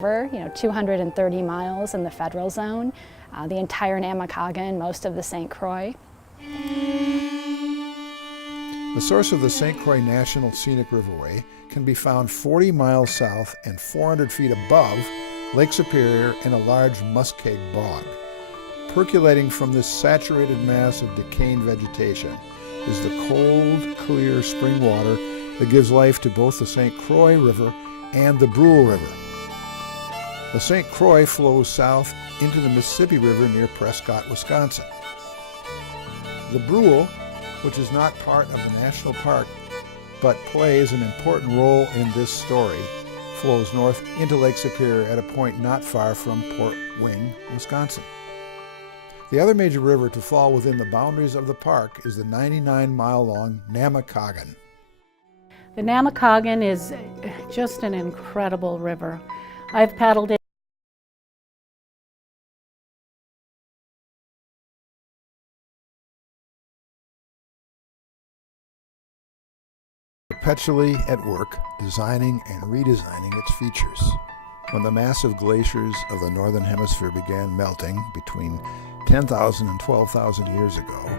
river, 230 miles in the federal zone, the entire Namekagon, most of the St. Croix. The source of the St. Croix National Scenic Riverway can be found 40 miles south and 400 feet above Lake Superior in a large muskeg bog. Percolating from this saturated mass of decaying vegetation is the cold, clear spring water that gives life to both the St. Croix River and the Brule River. The St. Croix flows south into the Mississippi River near Prescott, Wisconsin. The Brule, which is not part of the national park but plays an important role in this story, flows north into Lake Superior at a point not far from Port Wing, Wisconsin. The other major river to fall within the boundaries of the park is the 99-mile-long Namekagon. The Namekagon is just an incredible river. I've paddled it perpetually at work designing and redesigning its features. When the massive glaciers of the Northern Hemisphere began melting between 10,000 and 12,000 years ago,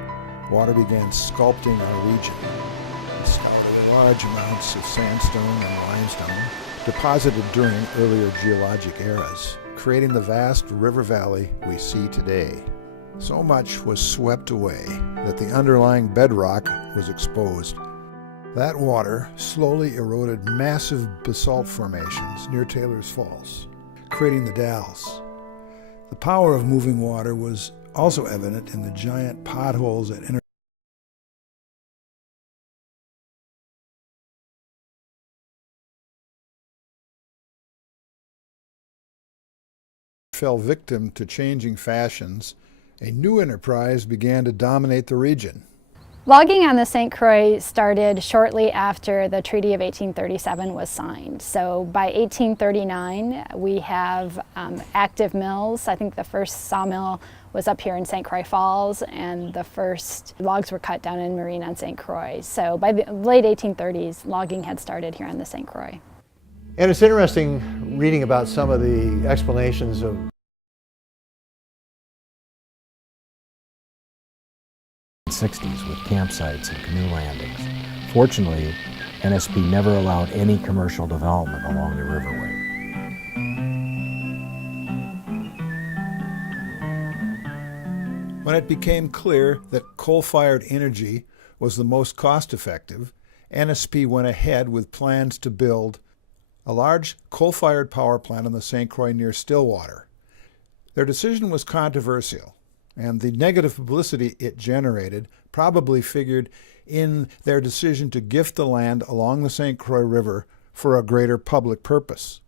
water began sculpting our region. It scoured large amounts of sandstone and limestone deposited during earlier geologic eras, creating the vast river valley we see today. So much was swept away that the underlying bedrock was exposed. That water slowly eroded massive basalt formations near Taylor's Falls, creating the Dalles. The power of moving water was also evident in the giant potholes that fell victim to changing fashions. A new enterprise began to dominate the region. Logging on the St. Croix started shortly after the Treaty of 1837 was signed. So by 1839, we have active mills. I think the first sawmill was up here in St. Croix Falls, and the first logs were cut down in Marine on St. Croix. So by the late 1830s, logging had started here on the St. Croix. And it's interesting reading about some of the explanations of '60s with campsites and canoe landings. Fortunately, NSP never allowed any commercial development along the riverway. When it became clear that coal-fired energy was the most cost-effective, NSP went ahead with plans to build a large coal-fired power plant on the St. Croix near Stillwater. Their decision was controversial, and the negative publicity it generated probably figured in their decision to gift the land along the St. Croix River for a greater public purpose.